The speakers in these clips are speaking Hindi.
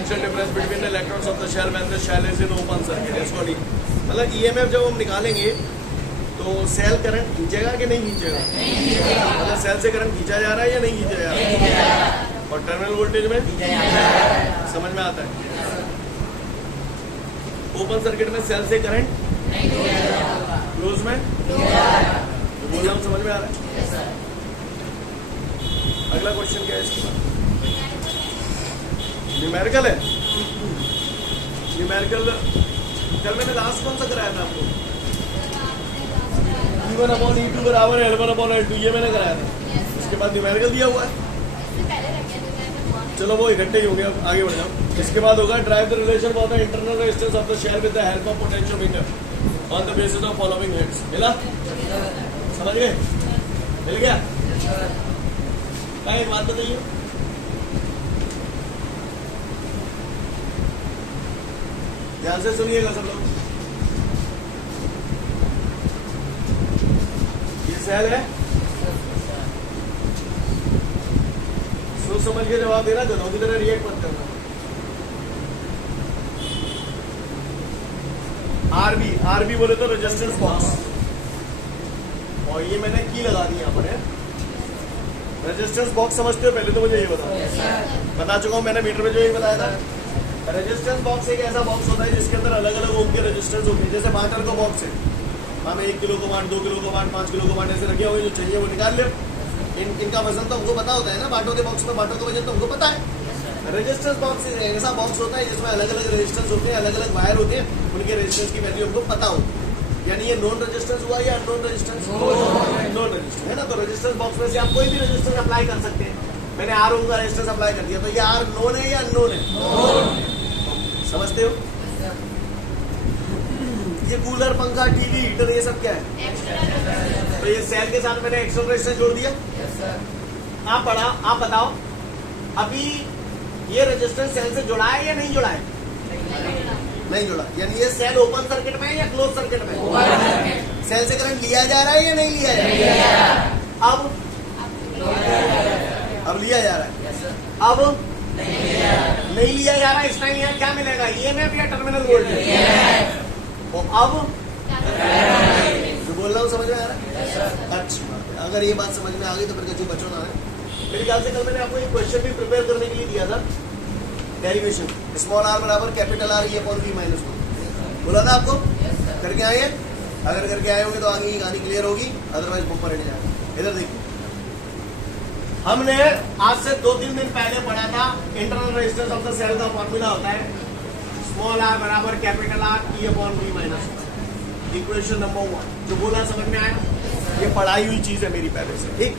Potential difference between the electrons of the cell when the cell is in open circuit इसको नहीं, मतलब ईएमएफ जब हम निकालेंगे तो सेल करंट खींचेगा कि नहीं खींचेगा, मतलब सेल से करंट खींचा जा रहा है या नहीं खींचा जा रहा है, और टर्मिनल वोल्टेज में समझ में आता है। ओपन सर्किट में सेल से करंट क्लोज में बोल रहा हूँ, समझ में आ रहा है। अगला क्वेश्चन क्या है इसके बाद, न्यूमेरिकल है। न्यूमेरिकल कल मैंने लास्ट कौन सा कराया था आपको, E1/E2 बराबर L1/L2, ये मैंने कराया था। इसके बाद न्यूमेरिकल दिया हुआ है, चलो वो इकट्ठे ही होंगे, अब आगे बढ़ जाओ। इसके बाद होगा derive the relation for the internal resistance of the cell with the help of potentiometer on the basis of following heads. मिला, समझ गए, मिल गया। एक बात बताइए, ध्यान से सुनिएगा सब लोग। ये सेल है, सोच समझ के जवाब देना, दोनों की तरह रिएक्ट मत करना। आरबी बोले तो रेजिस्टेंस बॉक्स, और ये मैंने की लगा दी यहाँ पर है। रेजिस्टेंस बॉक्स समझते हो, पहले तो मुझे ये बता चुका हूँ मैंने मीटर में जो ये बताया था। रेजिस्टेंस बॉक्स एक ऐसा बॉक्स होता है जिसके अंदर अलग अलग ओम के रेजिस्टेंस होते हैं। जैसे बाटर का बॉक्स है, हमें 1 किलो को बांट, 2 किलो को बांट, 5 किलो को बांट ऐसे रखे हुए, जो चाहिए वो निकाल ले। इनका वजन तो हमको पता होता है ना, बाटों के बॉक्स में बाटों का वजन तो हमको पता है। रेजिस्टेंस बॉक्स एक ऐसा बॉक्स होता है जिसमें अलग अलग रेजिस्टेंस होते हैं, अलग अलग वायर होते हैं, उनके रेजिस्टेंस की वैल्यू हमको पता होती है। यानी ये नॉन रेजिस्टेंस हुआ या अननोन रेजिस्टेंस, नॉन रेजिस्टेंस है ना। तो रेजिस्टेंस बॉक्स में से आप कोई भी रेजिस्टेंस अप्लाई कर सकते हैं। मैंने आर ओम का रेजिस्टेंस अप्लाई कर दिया, तो ये आर नोन है या अननोन है, समझते हो। ये कूलर, पंखा, टीवी, हीटर, ये सब क्या है, तो ये सेल के साथ मैंने एक्सटर्नल रेजिस्टेंस जोड़ दिया। आप पढ़ा, आप बताओ अभी ये रेजिस्टेंस सेल से जुड़ा है या नहीं जुड़ा है, नहीं जुड़ा। यानी ये सेल ओपन सर्किट में है या क्लोज सर्किट में, सेल से करंट लिया जा रहा है या नहीं लिया जा रहा है, अब लिया जा रहा है, अब नहीं लिया जा रहा है। इस टाइम यहाँ क्या मिलेगा, ईएमएफ या टर्मिनल वोल्टेज, और अब जो बोल रहा हूँ समझ में आ रहा है। अच्छा, अगर ये बात समझ में आ गई तो फिर कभी बचो ना है। मेरे ख्याल से कल मैंने आपको एक क्वेश्चन भी प्रिपेयर करने के लिए दिया था, डेरिवेशन स्मॉल r बराबर कैपिटल R E/V-1 बोला था आपको, करके आए हैं। अगर करके आए होंगे तो आगे की कहानी क्लियर होगी, अदरवाइज बुक पर हट जाएगा। इधर देखिए, हमने आज से 2-3 दिन पहले पढ़ा था internal resistance of the cell का फॉर्मूला होता है स्मॉल r बराबर capital R E/V-1। Equation number 1 जो बोला समझ में आया, ये पढ़ाई हुई चीज है मेरी पहले से, ठीक।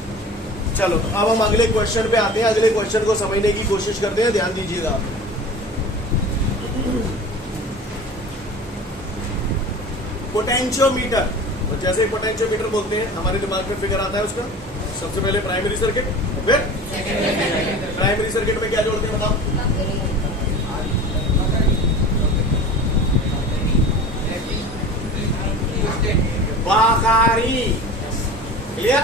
चलो तो अब हम अगले क्वेश्चन पे आते हैं। अगले क्वेश्चन को समझने की कोशिश करते हैं, ध्यान दीजिएगा आप। पोटेंशियोमीटर, तो जैसे पोटेंशियोमीटर बोलते हैं हमारे दिमाग में फिगर आता है उसका, सबसे पहले प्राइमरी सर्किट, फिर प्राइमरी सर्किट में क्या जोड़ते हैं बताओ, बाकारी, क्लियर।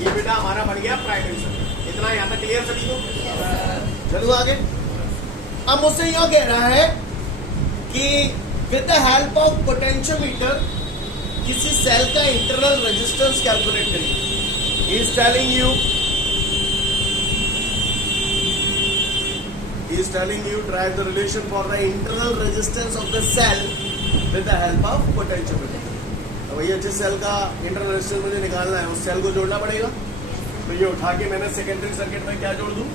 ये बेटा हमारा बन गया प्राइमरी सर्किट, इतना यहां तक क्लियर सभी को। चलो आगे, अब मुझसे यह कह रहा है कि with the help of potentiometer किसी सेल का इंटरनल रेजिस्टेंस कैलकुलेट करिए। Is telling you derive the relation for the internal resistance of the cell with the help of potentiometer. तो भैया जिस सेल का इंटरनल रेजिस्टेंस मुझे निकालना है उस सेल को जोड़ना पड़ेगा। तो ये उठा के मैंने सेकेंडरी सर्किट में क्या जोड़ दूं,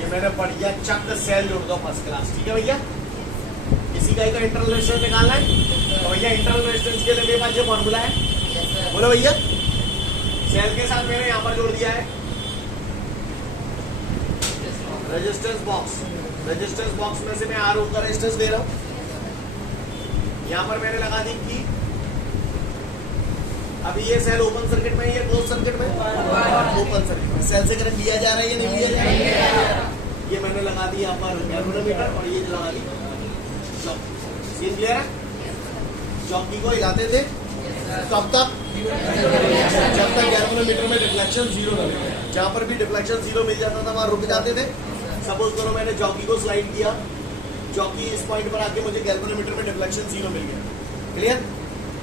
ये मैंने बढ़िया चक सेल जोड़ दो फर्स्ट क्लास, ठीक है भैया। इसी का इंटरनल रेजिस्टेंस निकालना है, तो भैया इंटरनल रेजिस्टेंस के लिए मेरे पास ये फॉर्मूला है, बोलो भैया। सेल के साथ मैंने यहाँ पर जोड़ दिया है रेजिस्टेंस बॉक्स। रेजिस्टेंस बॉक्स में से मैं आर ओम का रेजिस्टेंस दे रहा हूँ, यहाँ पर मैंने लगा दी की। अभी ये सेल ओपन सर्किट में है या क्लोज सर्किट में, ओपन सर्किट में। सेल से करंट लिया जा रहा है या नहीं लिया जा रहा है, ये मैंने लगा दी यहाँ पर गैल्वेनोमीटर, और ये लगा दी चौकी। सीन क्लियर है, चौकी को हिलाते थे कब तक, जब तक गैल्वेनोमीटर में डिफ्लेक्शन 0 न मिले। जहां पर भी डिफ्लेक्शन 0 मिल जाता था वहां रुक जाते थे, सपोज करो मैंने जॉकी को स्लाइड किया, जॉकी इस पॉइंट पर आके मुझे गैल्वेनोमीटर में डिफ्लेक्शन 0 मिल गया। क्लियर?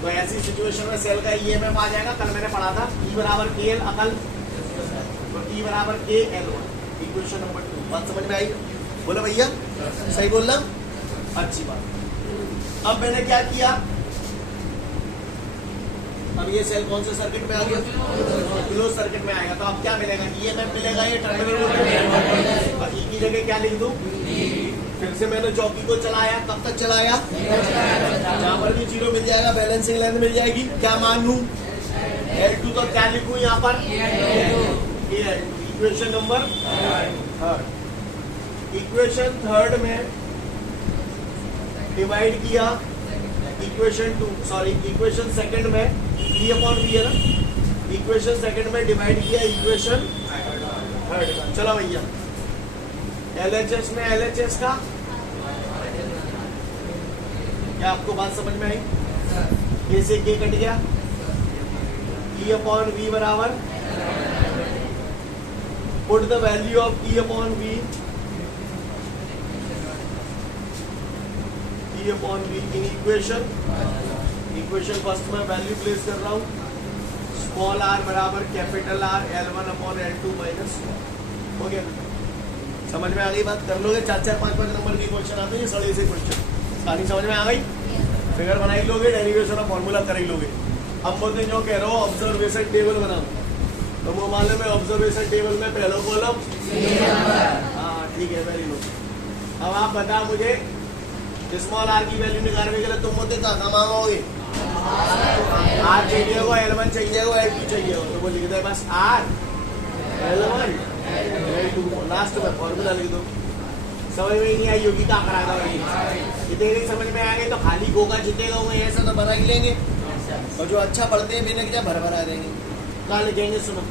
तो ऐसी सिचुएशन में सेल का ईएमएफ आ जाएगा, कल मैंने पढ़ा था E बराबर KL अकल, तो E बराबर KL1, इक्वेशन नंबर 2। बात समझ में आई? बोलो भैया, सही बोलना, अच्छी बात। अब मैंने क्या किया, अब ये सेल कौन से सर्किट में आ गया? क्लोज सर्किट में आएगा। तो अब क्या मिलेगा? ईएमएफ मिलेगा, ये टर्मिनल और E की जगह क्या लिख दूं? फिर से मैंने जॉकी को चलाया, कब तक चलाया? यहाँ पर भी 0 मिल जाएगा, बैलेंसिंग लेंथ मिल जाएगी। क्या मान लूं? L2, तो क्या लिखूं यहाँ पर? Equation number third. Equation third में डिवाइड किया इक्वेशन सेकंड में E/V है ना, इक्वेशन सेकंड में डिवाइड किया इक्वेशन थर्ड का। चलो भैया, LHS में LHS का क्या आपको बात समझ में आई? K से K कट गया, E/V बराबर, put the value of E/V in equation first में वैल्यू प्लेस कर रहा हूँ, स्मॉल r बराबर कैपिटल R L1/L2 माइनस। हो गया? समझ में आ गई बात? कर लोगे? 4-4, 5-5 नंबर के क्वेश्चन आते हैं, सड़े से क्वेश्चन कहानी समझ में आ गई? फिगर बना ही लोगे, डेरिवेशन ऑफ फॉर्मूला कर ही लोगे। अब मुझे जो कह रहे हो ऑब्जर्वेशन टेबल बनाओ, तो वो मालूम है ऑब्जर्वेशन टेबल में पहला कॉलम, हाँ ठीक है, वेरी गुड। अब आप बताओ मुझे, स्मॉल r की वैल्यू निकालने के लिए तुम मुझे कहाँ मांगोगे? R चाहिए होगा, L1 चाहिए होगा, L2 चाहिए होगा, तो वो लिख दे बस R L1 L2, लास्ट में फॉर्मूला लिख दो। समझ में ही नहीं आई होगी, क्या कराना होगी? इतने नहीं समझ में आएंगे तो खाली गोगा जीतेगा वो ऐसा तो बना ही लेंगे, और जो अच्छा पढ़ते हैं बिना क्या भर भरा देंगे। क्या लिखेंगे? सुनो,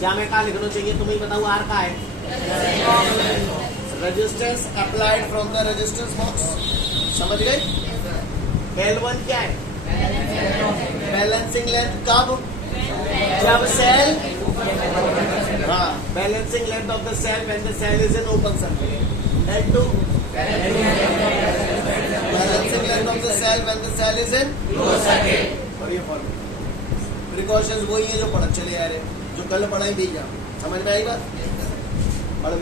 क्या मैं क्या लिखना चाहिए तुम्हें बताऊँ? R का है resistance applied from the resistance box, समझ गए? L1 क्या है? Balancing length. कब? जब सेल, हाँ, balancing length of the cell when the cell is in open circuit. L2 balancing length of the cell when the cell is in close circuit. और ये फॉर्मूला प्रिकॉशंस वही है जो पढ़ चले आ रहे, जो कल पढ़ाई भी जा। समझ में आई बात? पढ़ लो।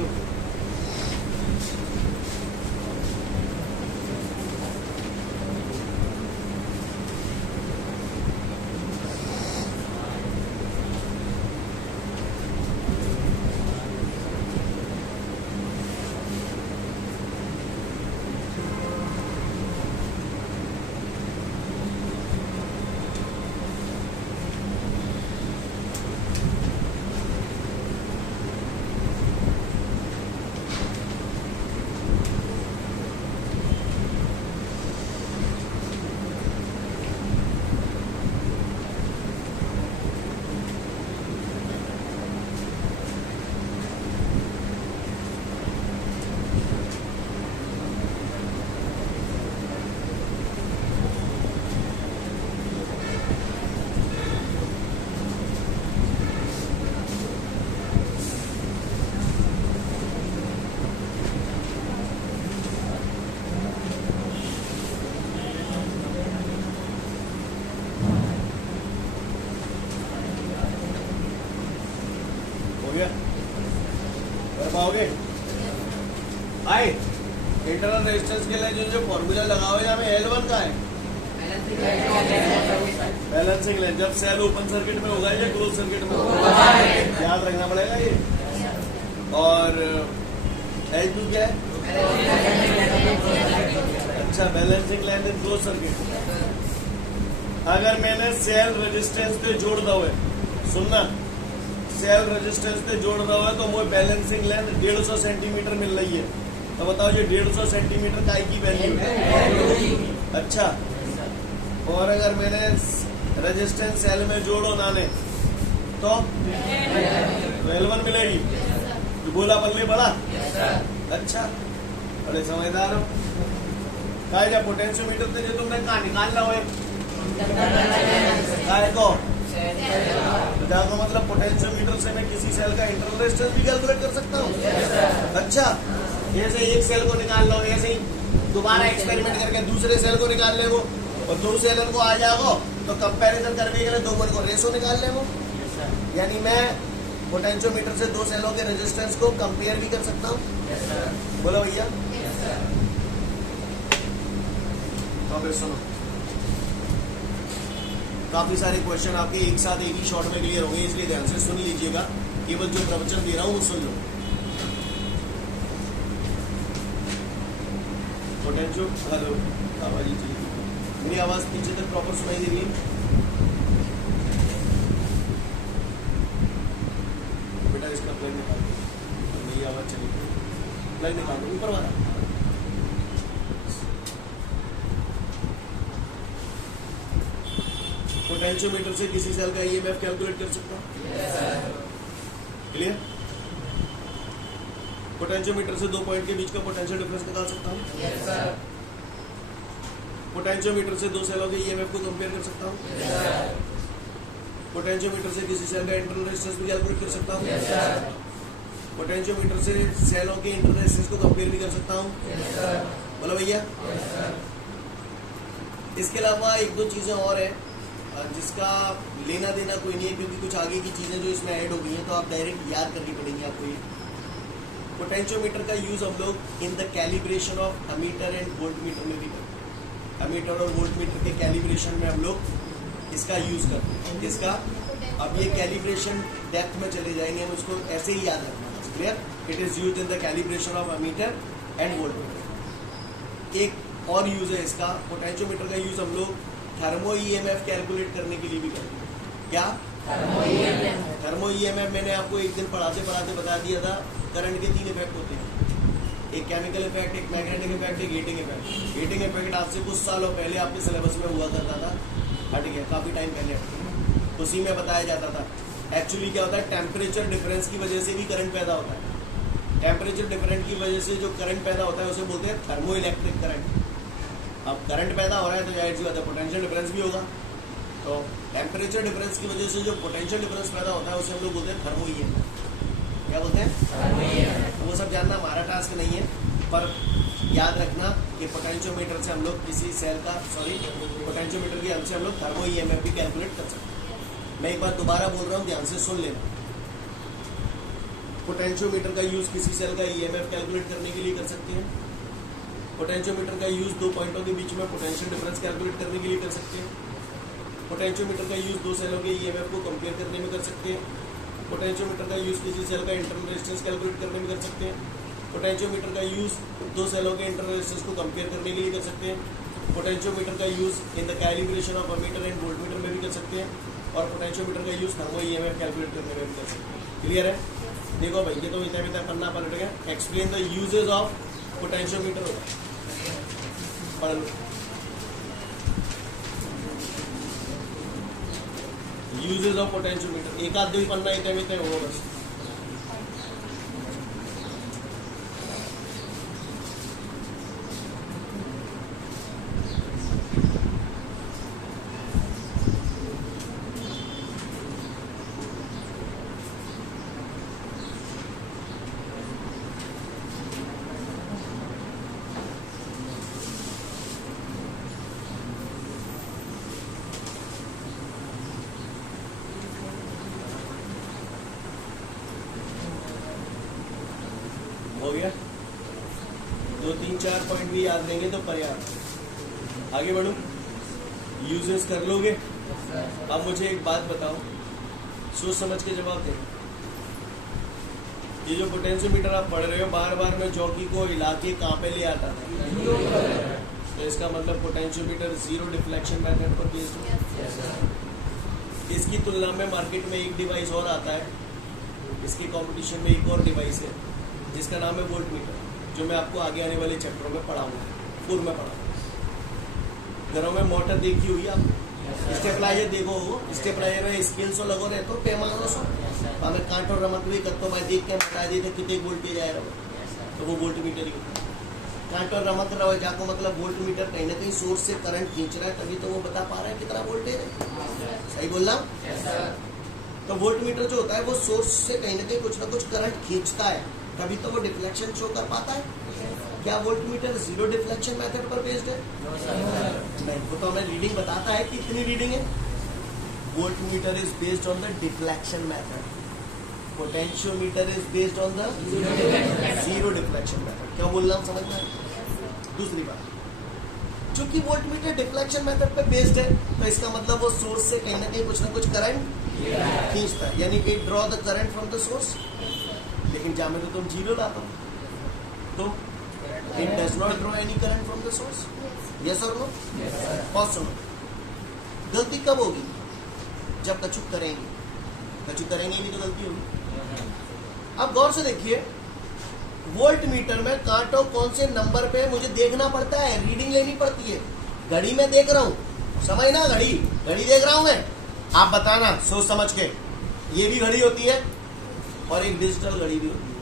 कर पाओगे? आए इंटरनल रेजिस्टेंस के लिए जो फॉर्मूला लगाओ, यहाँ में L1 का है बैलेंसिंग लेंथ। जब सेल ओपन सर्किट में होगा या क्लोज सर्किट में होगा, याद रखना पड़ेगा ये। और L2 क्या है? अच्छा, balancing length in close circuit. अगर मैंने सेल रेजिस्टेंस पे जोड़ दो है, सुनना, सेल रेजिस्टेंस पे जोड़ दो है तो मुझे बैलेंसिंग लेंथ 150 सेंटीमीटर मिल रही है। तो बताओ ये 150 सेंटीमीटर का की वैल्यू है। अच्छा, और अगर मैंने रेजिस्टेंस सेल में जोड़ो नाने तो L1 मिलेगी। जो बोला बल्ले बड़ा, अच्छा बड़े समझदार हो। कहा पोटेंशियोमीटर से जो तुमने कहा निकाल लो है को क्या का मतलब पोटेंशियोमीटर से मैं किसी सेल का इंटरनल रेजिस्टेंस भी कैलकुलेट कर सकता हूँ। अच्छा, ऐसे एक सेल को निकाल लो, ऐसे ही दोबारा एक्सपेरिमेंट करके दूसरे सेल को निकाल ले वो, और दो सेल को आ जाओ तो कंपैरिजन करने के लिए दो को रेशो निकाल ले वो। यानी मैं पोटेंशियोमीटर से दो सेलों के रेजिस्टेंस को कंपेयर भी कर सकता हूँ। बोलो भैया। तो सुनो, काफी सारे क्वेश्चन आपके एक साथ एक ही शॉट में क्लियर होंगे, इसलिए ध्यान से सुन लीजिएगा। केवल जो प्रवचन दे रहा हूँ वो सुन लो। पोटेंशियो, हेलो आवाज ही चली, मेरी आवाज पीछे तक प्रॉपर सुनाई दे रही है बेटा? इसका प्लेन निकाल दो, मेरी आवाज चली गई। प्लेन निकाल दो ऊपर वाला। पोटेंशियोमीटर से किसी सेल का ईएमएफ कैलकुलेट कर सकता हूँ। क्लियर? पोटेंशियोमीटर से दो पॉइंट के बीच का पोटेंशियल डिफरेंस निकाल सकता हूँ। पोटेंशियोमीटर से दो सेलों के ईएमएफ को कंपेयर कर सकता हूँ। पोटेंशियोमीटर से किसी सेल का इंटरनल रेजिस्टेंस भी कैलकुलेट कर सकता हूँ। पोटेंशियोमीटर से सेलों के इंटरनल रेजिस्टेंस को कंपेयर भी कर सकता हूँ। बोलो भैया। इसके अलावा एक दो चीजें और है जिसका लेना देना कोई नहीं है, क्योंकि कुछ आगे की चीजें जो इसमें ऐड हो गई हैं तो आप डायरेक्ट याद करनी पड़ेंगी आपको। ये पोटेंशियोमीटर का यूज हम लोग in the calibration of ammeter and voltmeter में भी करते हैं। अमीटर और वोल्टमीटर के कैलिब्रेशन में हम लोग इसका यूज करते हैं। किसका? अब ये कैलिब्रेशन डेप्थ में चले जाएंगे, हम उसको ऐसे ही याद रखना। Clear? It is use in the calibration of ammeter and voltmeter. एक और यूज है इसका, पोटेंशियोमीटर का यूज हम लोग थर्मो ईएमएफ कैलकुलेट करने के लिए भी करते हैं। क्या? थर्मो ईएमएफ मैंने आपको एक दिन पढ़ाते पढ़ाते बता दिया था। करंट के तीन इफेक्ट होते हैं, एक केमिकल इफेक्ट, एक मैग्नेटिक इफेक्ट, एक हीटिंग इफेक्ट। हीटिंग इफेक्ट आपसे कुछ सालों पहले आपके सिलेबस में हुआ करता था, हट गया काफी टाइम पहले, उसी में बताया जाता था। एक्चुअली क्या होता है, टेम्परेचर डिफरेंस की वजह से भी करंट पैदा होता है। टेम्परेचर डिफरेंस की वजह से जो करंट पैदा होता है उसे बोलते हैं थर्मो इलेक्ट्रिक करंट। अब करंट पैदा हो रहा है तो जाहिर सी बात है पोटेंशियल डिफरेंस भी होगा। तो टेम्परेचर डिफरेंस की वजह से जो पोटेंशियल डिफरेंस पैदा होता है उसे हम लोग बोलते हैं थर्मो ईएमएफ। क्या बोलते हैं? वो सब जानना हमारा टास्क नहीं है, पर याद रखना कि पोटेंशियोमीटर से हम लोग किसी सेल का पोटेंशियोमीटर की हेल्प से हम लोग थर्मो ईएमएफ भी कैलकुलेट कर सकते हैं। मैं एक बार दोबारा बोल रहा हूँ, ध्यान से सुन लेना। पोटेंशियोमीटर का यूज किसी सेल का ईएमएफ कैलकुलेट करने के लिए कर सकते हैं। पोटेंशियोमीटर का यूज दो पॉइंटों के बीच में पोटेंशियल डिफरेंस कैलकुलेट करने के लिए कर सकते हैं। पोटेंशियोमीटर का यूज दो सेलों के ईएमएफ को कंपेयर करने में कर सकते हैं। पोटेंशियोमीटर का यूज किसी सेल का इंटरनल रेजिस्टेंस कैलकुलेट करने में कर सकते हैं। पोटेंशियोमीटर का यूज दो सेलों के इंटरनल रेजिस्टेंस को कंपेयर करने के लिए कर सकते हैं। पोटेंशियोमीटर का use in the calibration of ammeter and voltmeter में भी कर सकते हैं। और पोटेंशियोमीटर का यूज थर्मो ईएमएफ कैलकुलेट करने में भी कर सकते हैं। क्लियर है? देखो भाई, ये तो इतना पन्ना पलट गया। Explain the uses of potentiometer होगा, पढ़ लो। यूजेज ऑफ पोटेंशियोमीटर एक आध दो ही पन्ना इतना होगा बस। हो गया? 2-3-4 पॉइंट भी याद देंगे तो पर्याप्त। आगे बढ़ो, यूजेस कर लोगे। अब मुझे एक बात बताओ, सोच समझ के जवाब दें। ये जो पोटेंशियोमीटर आप पढ़ रहे हो, बार बार मैं चौकी को हिला के कहाँ पे ले आता था, तो इसका मतलब पोटेंशियोमीटर जीरो डिफ्लेक्शन मेथड पर बेस्ड है। इसकी तुलना में मार्केट में एक डिवाइस और आता है, इसके कंपटीशन में एक और डिवाइस है जिसका नाम है वोल्टमीटर, जो मैं आपको आगे आने वाले चैप्टरों में पढ़ाऊंगा, पूर्व में पढ़ाऊंगा। घरों में मोटर देखी हुई आप, स्टेपलाइजर देखो, स्टेपलाइजर में स्केल सो लगो रहते पैमानों सो हमें कांटो रमक भी करते मैं देख के बता दी थे कितने वोल्टेज आया रहो, तो वो वोल्टमीटर ही होता है। कांटो रमक रहो जाको मतलब वोल्टमीटर कहीं ना कहीं सोर्स से करंट खींच रहा है, तभी तो वो बता पा रहा है कितना वोल्टेज है। सही बोल रहा हूं? तो वोल्ट मीटर जो होता है वो सोर्स से कहीं ना कहीं कुछ ना कुछ करंट खींचता है, तभी तो वो डिफ्लेक्शन शो कर पाता है। क्या volt meter zero deflection method पर बेस्ड है? नहीं, वो तो हमें रीडिंग बताता है कि इतनी रीडिंग है। Volt meter is based on the deflection method, potentiometer is based on the zero deflection method. क्या बोल रहा हूँ, समझ में आया? दूसरी बात, चूंकि वोल्ट मीटर डिफ्लेक्शन मेथड पे बेस्ड है तो इसका मतलब वो सोर्स से कहीं ना कहीं कुछ ना कुछ करंट खींचता है, यानी it draw the current from the source. लेकिन जहां में तो तुम जीरो लाता हो तो it does not draw any current from the source. Yes और नो? और सुनो, गलती कब होगी? जब कचुक करेंगे, कचुक करेंगे भी तो गलती होगी। अब गौर से देखिए, वोल्ट मीटर में कांटो कौन से नंबर पे मुझे देखना पड़ता है, रीडिंग लेनी पड़ती है। घड़ी में देख रहा हूं, समझना, घड़ी घड़ी देख रहा हूं मैं, आप बताना सोच समझ के। ये भी घड़ी होती है और एक डिजिटल घड़ी भी होती है,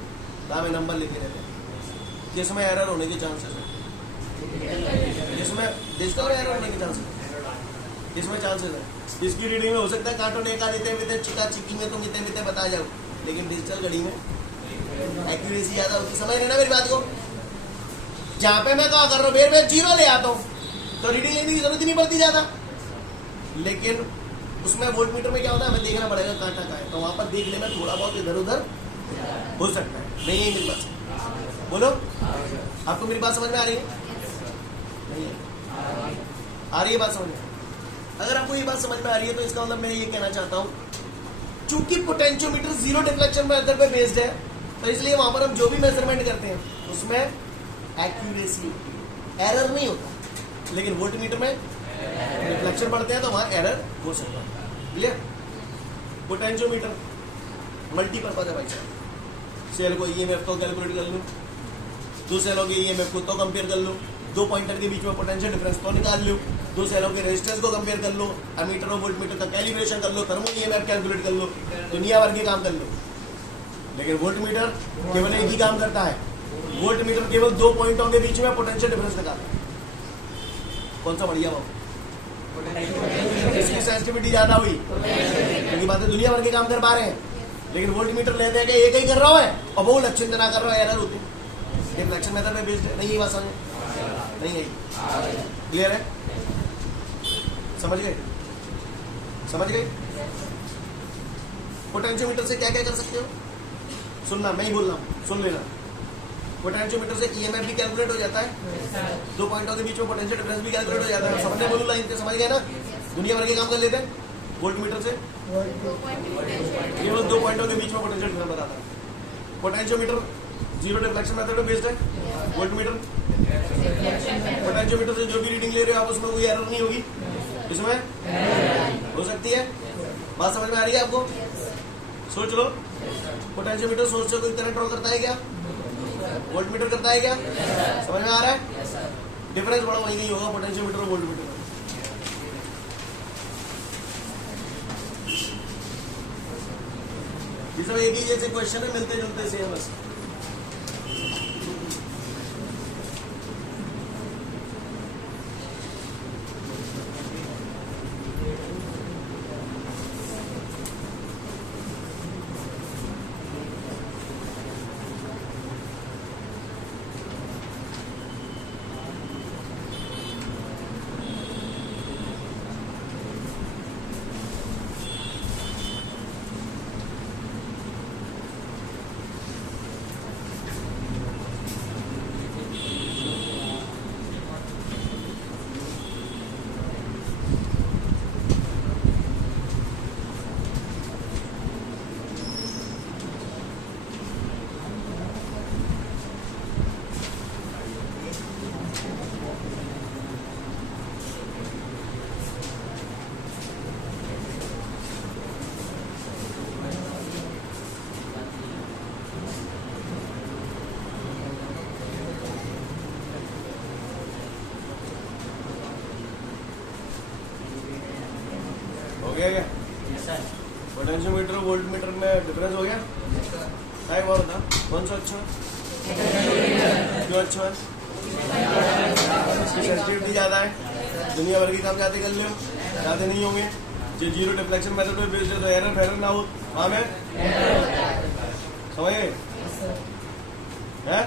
जहां में नंबर लिखे रहते हैं, जिसमें एरर होने के चांसेस है, जिसमें डिजिटल में एरर होने के चांसेस है, जिसमें चांसेस है। इसकी रीडिंग में हो सकता है कांटो ने कहा देते मिते चिका चिकी में तुम इतने मिते बता जाओ, लेकिन डिजिटल घड़ी में एक्यूरेसी ज्यादा होती। समझ रहे ना मेरी बात को? जहां पे मैं क्या कर रहा हूँ, बेर बेर जीरो ले आता हूँ तो रीडिंग लेने की जरूरत ही नहीं पड़ती ज्यादा। लेकिन उसमें वोल्ट मीटर में क्या होता है, हमें देखना पड़ेगा कांटा का है, तो वहां पर देखने में थोड़ा बहुत इधर उधर हो सकता है। नहीं है मेरी बात, बोलो आपको मेरी बात समझ में आ रही है? नहीं है? आ रही है बात समझ में? अगर आपको ये बात समझ में आ रही है तो इसका मतलब मैं ये कहना चाहता हूँ, चूंकि पोटेंशियोमीटर जीरो डिफ्लेक्शन मेथड पे बेस्ड है तो इसलिए वहां पर हम जो भी मेजरमेंट करते हैं उसमें एक्यूरेसी होती है, एरर नहीं होता। लेकिन वोल्ट मीटर में रिफ्लेक्शन पढ़ते हैं तो वहां एरर हो सकता है। क्लियर? पोटेंशियोमीटर मल्टीपर्पज है भाई साहब। सेल को ईएमएफ को कैलकुलेट कर लूं, दो सेलों के ईएमएफ को तो कंपेयर कर लूं, दो पॉइंटर के बीच में पोटेंशियल डिफरेंस तो निकाल लूं, दो सेलों के रेजिस्टेंस को कंपेयर कर लो, एमीटर और वोल्ट मीटर का कैलिब्रेशन कर लो, थर्मो ईएमएफ कैलकुलेट कर लो, दुनिया भर के काम कर लो। लेकिन वोल्ट मीटर केवल एक ही काम करता है, वोल्ट मीटर केवल दो पॉइंटों के बीच में पोटेंशियल डिफरेंस निकालता है। कौन सा बढ़िया हो? इसकी सेंसिटिविटी ज्यादा हुई क्योंकि बातें दुनिया भर के काम कर पा रहे हैं, लेकिन वोल्ट मीटर ले दे के एक ही कर रहा है और बहुत अच्छे से ना कर रहा है, एरर होती है। डिफ्लेक्शन मेथड में बेस्ड है। नहीं, ये बात समझ नहीं है? क्लियर है? समझ गए? समझ गए? पोटेंशियोमीटर से क्या क्या कर सकते हो? सुनना, मैं ही बोल रहा हूँ, सुन लेना। पोटेंशियोमीटर से ईएमएफ भी कैलकुलेट हो जाता है, दो पॉइंटों के बीच में पोटेंशियल डिफरेंस भी कैलकुलेट हो जाता है। समझने बोलूँ लाइन से, समझ गए ना? दुनिया भर के काम कर लेते हैं वोल्ट मीटर से, केवल दो पॉइंटों के बीच में पोटेंशियल डिफरेंस बताता है। पोटेंशियोमीटर जीरो डिफ्लेक्शन मेथड पे बेस्ड है। वोल्ट मीटर पोटेंशियोमीटर से जो भी रीडिंग ले रहे हो आप उसमें कोई एरर नहीं होगी, इसमें हो सकती है। बात समझ में आ रही है आपको? सोच लो, पोटेंशियोमीटर सोर्स से कोई करंट ड्रॉ करता है क्या? वोल्ट मीटर करता है क्या? समझ में आ रहा है? डिफरेंस बड़ा वही नहीं होगा पोटेंशियोमीटर और वोल्ट मीटर। ये सब एक ही जैसे क्वेश्चन है, मिलते जुलते सेम बस। गया क्या? पोटेंशियोमीटर और वोल्ट मीटर में डिफरेंस हो गया? टाइप और था कौन सा अच्छा? क्यों अच्छा है? इसकी सेंसिटिविटी ज्यादा है, दुनिया भर के काम जाते कर लो, ज्यादा नहीं होंगे, जो जीरो डिफ्लेक्शन मेथड में बेस्ड है तो एरर फेरर ना हो, हाँ मैं समझे है।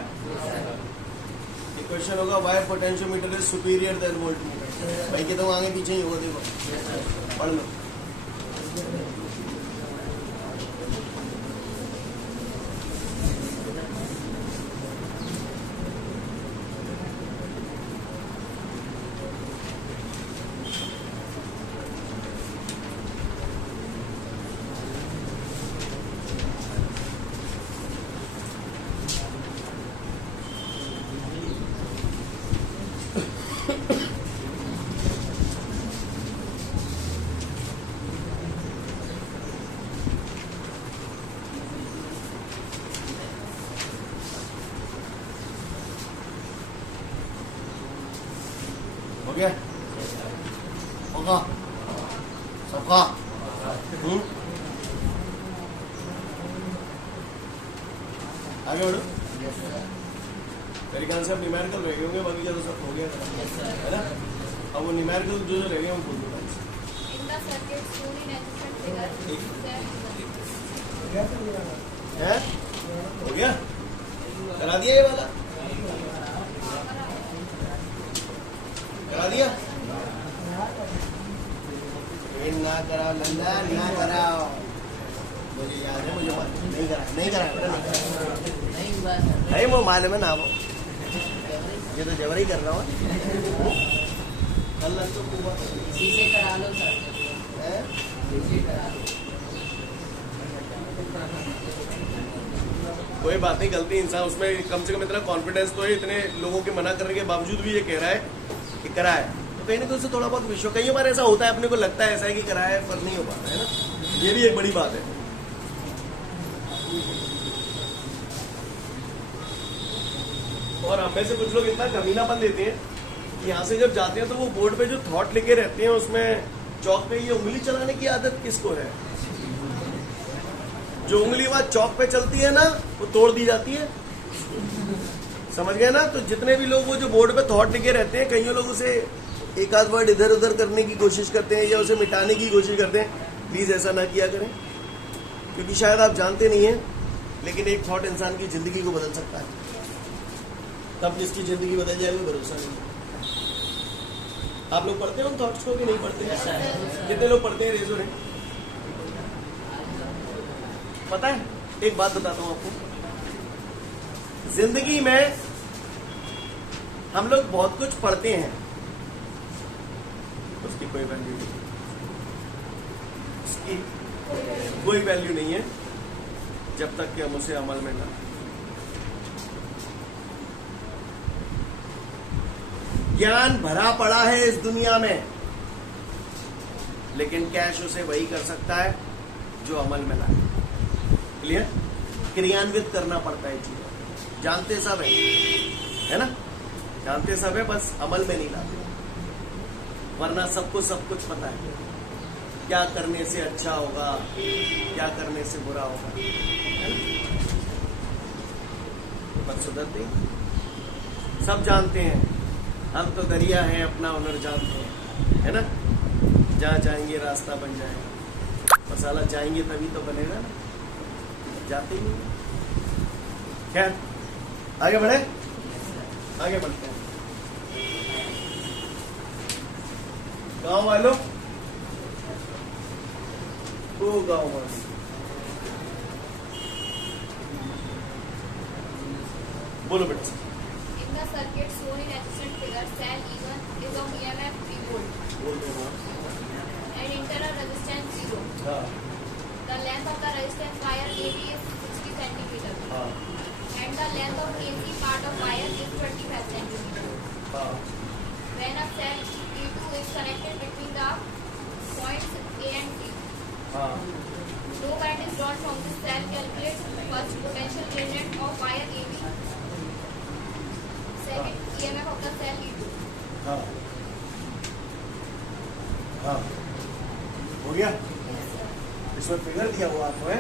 क्वेश्चन होगा why potentiometer is superior than voltmeter. भाई कि तो आगे पीछे ही होगा, देखो पढ़ लो। हो गया होगा सबका। आगे बढ़ो। मेरे ख्याल से अब न्यूमेरिकल रह गए होंगे, बाकी क्या तो सब हो गया है ना। अब वो न्यूमेरिकल जो रह गए हम बोल दो। हो गया, करा दिया ये वाला, करा दिया। ना कराओ नंदा, ना कराओ, मुझे याद है, मुझे नहीं करा, नहीं करा नहीं वो मालूम है ना, वो ये तो जबर ही कर रहा हूँ। कल तो शीशे करा लो सर, शीशे करा लो। कोई बात नहीं, गलती इंसान, उसमें कम से कम इतना कॉन्फिडेंस तो है, इतने लोगों के मना करने के बावजूद भी ये कह रहा है कि करा है, तो कहीं ना कहीं उससे थोड़ा बहुत विश्वास। कई बार ऐसा होता है, अपने को लगता है ऐसा है कि करा है पर नहीं हो पाता है ना, ये भी एक बड़ी बात है। और हम में से कुछ लोग इतना कमीनापन देते हैं कि यहाँ से जब जाते हैं तो वो बोर्ड पे जो थॉट लिखे रहते हैं उसमें चौक पे ये उंगली चलाने की आदत किसको है? जो उंगली वहां चौक पे चलती है ना वो तोड़ दी जाती है, समझ गए ना। तो जितने भी लोग वो जो बोर्ड पे थॉट लिखे रहते हैं, कई लोग उसे एक आध वर्ड इधर उधर करने की कोशिश करते हैं या उसे मिटाने की कोशिश करते हैं। प्लीज ऐसा ना किया करें, क्योंकि शायद आप जानते नहीं है, लेकिन एक थॉट इंसान की जिंदगी को बदल सकता है। तब किसकी जिंदगी बदल जाए कोई भरोसा नहीं। आप लोग पढ़ते हैं उन थॉट्स को कि नहीं पढ़ते? कितने लोग पढ़ते हैं? रेजो ने पता है, एक बात बताता हूं आपको, जिंदगी में हम लोग बहुत कुछ पढ़ते हैं, उसकी कोई वैल्यू नहीं, उसकी कोई वैल्यू नहीं है जब तक कि हम उसे अमल में ना। ज्ञान भरा पड़ा है इस दुनिया में, लेकिन कैश उसे वही कर सकता है जो अमल में लाए। क्लियर? क्रियान्वित करना पड़ता है चीजें। जानते सब है ना, जानते सब है, बस अमल में नहीं लाते। वरना सबको सब कुछ पता है, क्या करने से अच्छा होगा, क्या करने से बुरा होगा, पर सुधरते सब जानते हैं। हम तो दरिया हैं, अपना हुनर जानते हैं, है ना। जहाँ जाएंगे रास्ता बन जाएगा, मसाला जाएंगे तभी तो बनेगा ना, जाते ही नहीं। खैर आगे बढ़े, आगे बढ़ते हैं। गांव वालों को, गांव वालों बोलो बेटा। In the circuit shown in adjacent figure, cell E1 is of EMF 3 volt बोल दो and internal resistance 0. हाँ The length of the resistance wire AB is 60 centimeter हाँ and the length of AC part of wire is 25 centimeter. हाँ When a cell E2 is connected between the points A and B, हाँ no current is drawn from this cell. Calculate first potential gradient of wire AB. Second, EMF of the cell E2. हाँ हाँ हो गया। इसमें फिगर दिया हुआ आपको है,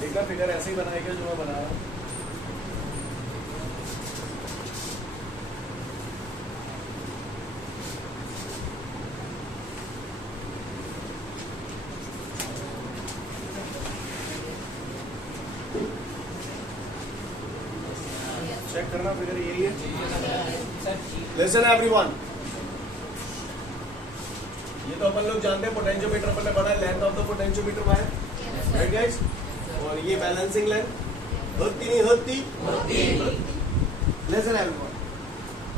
देखा फिगर ऐसे ही बनाएगा जो मैं बना रहा हूँ। चेक करना फिगर यही है। सर लिसन एवरीवन, ये तो अपन लोग जानते हैं पोटेंशियोमीटर अपन ने पढ़ा है, length of the potentiometer wire, right guys. और ये बैलेंसिंग लेंथ होती नहीं होती। लिसन एवरीवन,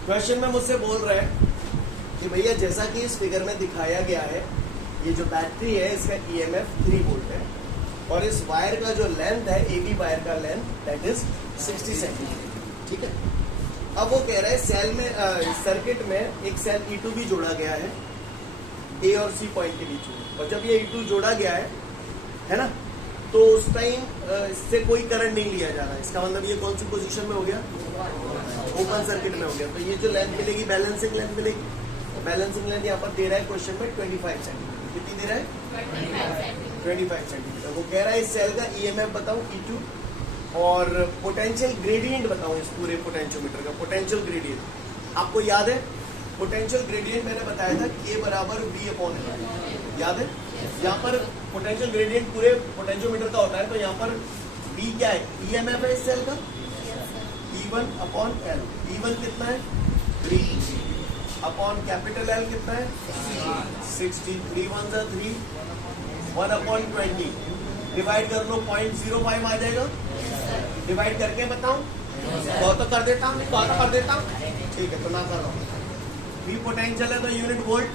क्वेश्चन में मुझसे बोल रहे हैं कि भैया जैसा कि इस फिगर में दिखाया गया है, ये जो बैटरी है इसका ईएमएफ 3 वोल्ट है और इस वायर का जो लेंथ है, एबी वायर का लेंथ दैट इज 60 सेंटीमीटर, ठीक है। अब वो कह रहे हैं सेल में सर्किट में एक सेल E2 भी जोड़ा गया है ए और सी पॉइंट के बीच में, और जब ये E2 जोड़ा गया है ना, तो उस टाइम इससे कोई करंट नहीं लिया जा रहा है। इसका मतलब ये कौन सी पोजीशन में हो गया? ओपन सर्किट में हो गया। तो ये जो लेंथ मिलेगी बैलेंसिंग लेंथ मिलेगी। बैलेंसिंग लेंथ यहाँ पर दे रहा है क्वेश्चन में 25 सेंटीमीटर। कितनी दे रहा है? 25 सेंटीमीटर। वो कह रहा है इस सेल का ईएमएफ बताऊं E2 और पोटेंशियल ग्रेडियंट बताऊं इस पूरे पोटेंशियोमीटर का पोटेंशियल ग्रेडियंट। आपको याद है पोटेंशियल ग्रेडियंट मैंने बताया था K बराबर V/L, याद है? यहाँ पर पोटेंशियल ग्रेडियंट पूरे पोटेंशियोमीटर का होता है, तो यहाँ पर V क्या है? ईएमएफ है इस सेल का, E1/L। E1 कितना है? 3 अपॉन कैपिटल L कितना है? 60। 3 1 जा 3, 1/20 डिवाइड कर लो 0.05 आ जाएगा। डिवाइड करके बताऊं? बहुत तो कर देता हूँ, बहुत कर देता हूँ, ठीक है, तो ना कर रहा हूँ। V पोटेंशियल है तो यूनिट वोल्ट,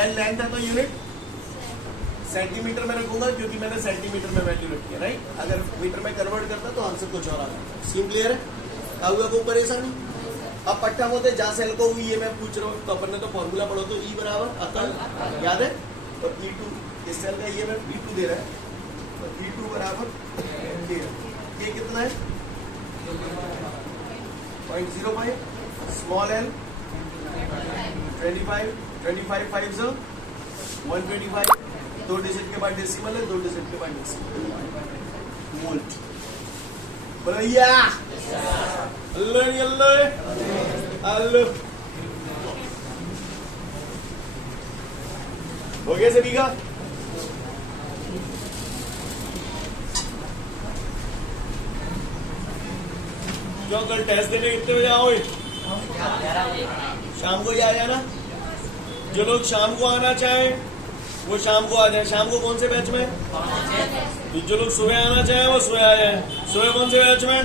L लेंथ है तो यूनिट सेंटीमीटर में रखूंगा क्योंकि मैंने सेंटीमीटर में वैल्यू रखी है, राइट। अगर मीटर में कन्वर्ट करता तो आंसर कुछ और आ जाता। सीन क्लियर है? आऊगा कोई परेशानी? अब पट्टा होते जहाँ सेल को हुई है मैं पूछ रहा हूँ, तो अपन ने तो फॉर्मूला पढ़ो तो E बराबर अकल, याद है? और E2 इस सेल का ईएमएफ E2 दे रहा है, तो E2 बराबर K कितना है? 0.05, स्मॉल l 25 5 से 125, 2 डिजिट के बाद डेसिमल है, 2 डिजिट के बाद डेसिमल वोल्ट। भैया अल्लाह अल्लाह अल्लाह हो गया सभी का? क्यों कल टेस्ट देने कितने बजे आओगे? शाम को ही आ जाना। जो लोग शाम को आना चाहें वो शाम को आ जाए। शाम को कौन से बैच में? जो लोग सुबह आना चाहें वो सुबह आ जाए। सुबह कौन से बैच में?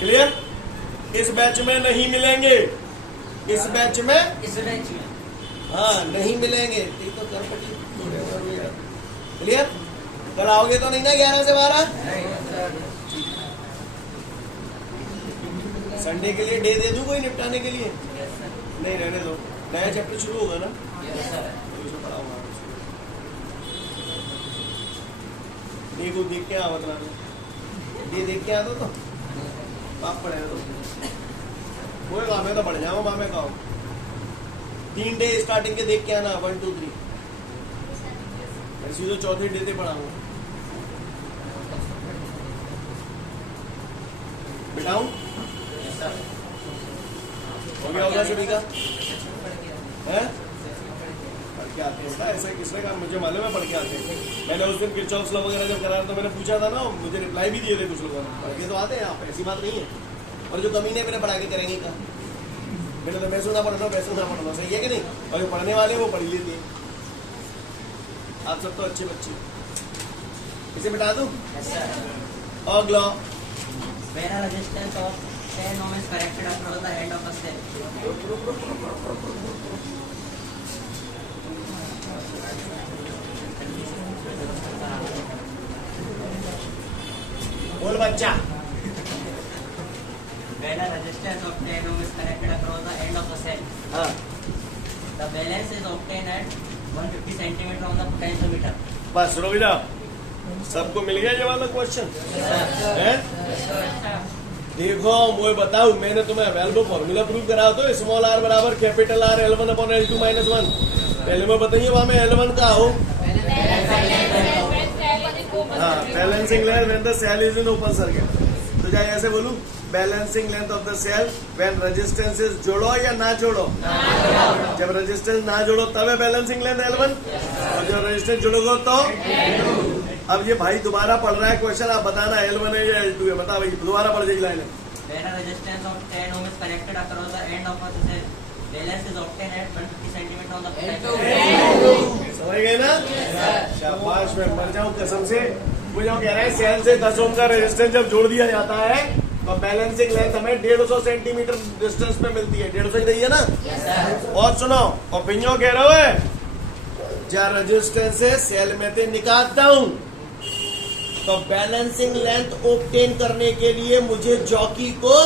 क्लियर? इस बैच में नहीं मिलेंगे, इस बैच में हाँ नहीं मिलेंगे। क्लियर? कल आओगे तो नहीं ना 11 से 12? संडे के लिए डे दे दूं कोई निपटाने के लिए? नहीं, रहने दो, नया चैप्टर शुरू होगा ना, उसमें पढ़ाऊंगा। डे को देख के आ बता, डे देख के आ दो तो आप पढ़े तो वो काम है तो पढ़ जाऊंगा मैं कहूँ। 3 डे स्टार्टिंग के देख के आना, 1 2 3, ऐसी तो चौथे डे से पढ़ाऊंगा। बिठाऊं? हो गया होगा सभी का? है? पढ़ के आते हैं ऐसा किसने कहा? मुझे मालूम है पढ़ के आते हैं। मैंने उस दिन किरचॉफ लॉ वगैरह जब कराया तो मैंने पूछा था ना, मुझे रिप्लाई भी दिए थे कुछ लोगों ने। पढ़ के तो आते हैं आप, ऐसी बात नहीं है। और जो कमी नहीं मैंने पढ़ा के करेंगे का, मैंने तो पैसों ना पढ़ना, पैसों ना पढ़ना, सही है कि नहीं? और जो पढ़ने वाले वो पढ़ लेते हैं। आप सब तो अच्छे बच्चे। इसे बिठा दूं? अगला Where a resistance of 10 ohm is connected across the end of a cell. बोल बच्चा। When a resistance of 10 ohm is connected across the end of a cell, हाँ the balance is obtained at 150 centimeter on the potentiometer. बस रुक जाओ, सबको मिल गया ये वाला क्वेश्चन? देखो मैं बताऊं, मैंने तुम्हें वैल्यू फॉर्मूला प्रूव करा तो स्मॉल r बराबर capital R L1 upon L2 minus 1। पहले मैं बताइए वहां में L1 का हो। हाँ, balancing length when the cell is in open circuit. तो जाए ऐसे बोलूं, balancing length of the cell when resistance is जोड़ो या ना जोड़ो? जब रेजिस्टेंस ना जोड़ो तब है बैलेंसिंग लेंथ L1, और जब रेजिस्टेंस जोड़ोगे तो। अब ये भाई दोबारा पढ़ रहा है क्वेश्चन, आप बताना L1 है या L2 है, बता भाई, दोबारा पढ़ जाइए line. When a resistance of 10 ohm is connected across the end of a cell, valence is obtained at 150 cm on the potential. समझ गए ना? शाबाश, मैं मर जाऊं कसम से। वो जो कह रहा है सेल से 10 ओम का रेजिस्टेंस जब जोड़ दिया जाता है तो बैलेंसिंग लेंथ हमें 150 सेंटीमीटर डिस्टेंस पे मिलती है। 150 ही रही है ना? और सुनो, और पिंजो कह रहे हो जब रेजिस्टेंस से सेल में से निकालता हूं तो बैलेंसिंग लेंथ ऑब्टेन करने के लिए मुझे जॉकी को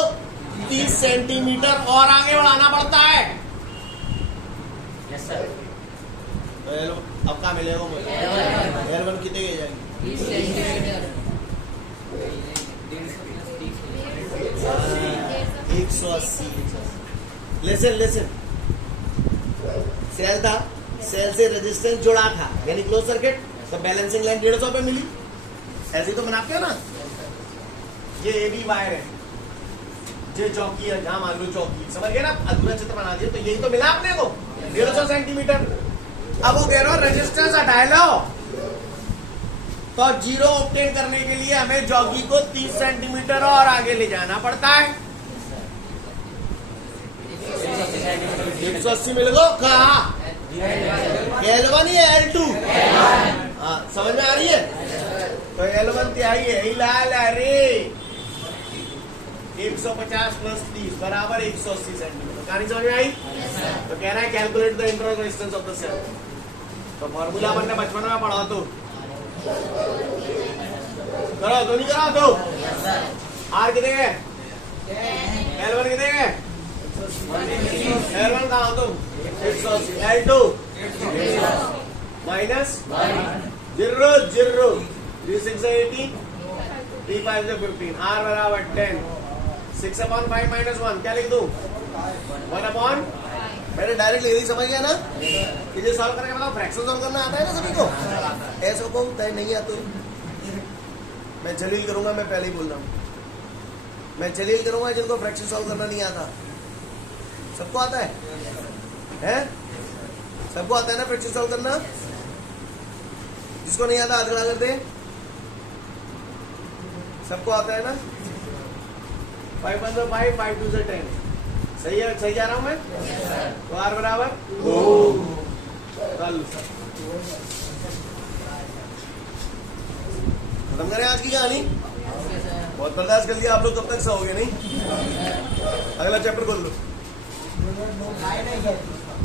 30 सेंटीमीटर और आगे बढ़ाना पड़ता है। Yes, sir. तो अब क्या मिलेगा मुझे? L1 कितने की जाएगी? 180। लेसन सेल था, सेल से रेजिस्टेंस जुड़ा था यानी क्लोज सर्किट, तो बैलेंसिंग लाइन 150 पे मिली। ऐसे ही तो बनाते हो ना। ये ए बी वायर है, ये चौकी है, जहां मान लो चौकी, समझ गए ना? अधूरा चित्र बना दिया। तो यही तो मिला अपने को 150 सेंटीमीटर। अब वो कह रहा हो रेजिस्टेंस हटा लो तो जीरो ऑब्टेन करने के लिए हमें जॉकी को 30 सेंटीमीटर और आगे ले जाना पड़ता है। 180 मिल गो कहा? L1 या L2? हाँ, समझ में आ रही है? तो L1 तिहाई है, ही लाल अरे 150 प्लस 30 बराबर 180 सेंटीमीटर। कहानी समझ में आई? तो कह रहा है calculate the internal resistance of the cell. तो फॉर्मूला हमने बचपन में पढ़ा, तो करो तो नहीं करा तो आर कितने गए? L1 कितने गए? L1 कहा हो तुम? 180। L2 माइनस 0 3 6 18 3 5 15 R बराबर 10 6/5 माइनस 1 क्या लिख दूं? 1/, मैंने डायरेक्ट ले ली। समझ गया ना? इसे सॉल्व करके बताओ। फ्रैक्शन सॉल्व करना आता है ना सभी को? ऐसे को तय नहीं आता। मैं जलील करूंगा, मैं पहले ही बोल रहा हूं, मैं जलील करूंगा जिनको फ्रैक्शन सॉल्व करना नहीं आता। सबको आता है? हैं? सबको आता है ना फ्रैक्शन सॉल्व करना? जिसको नहीं आता हाथ खड़ा कर दे। सबको आता है ना? 5 1 5 5 2 से 10 सही है? सही जा रहा हूं मैं? तो R बराबर खत्म करें आज की कहानी। बहुत बर्दाश्त कर लिया आप लोग, कब तक सहोगे नहीं? अगला चैप्टर खोल लो।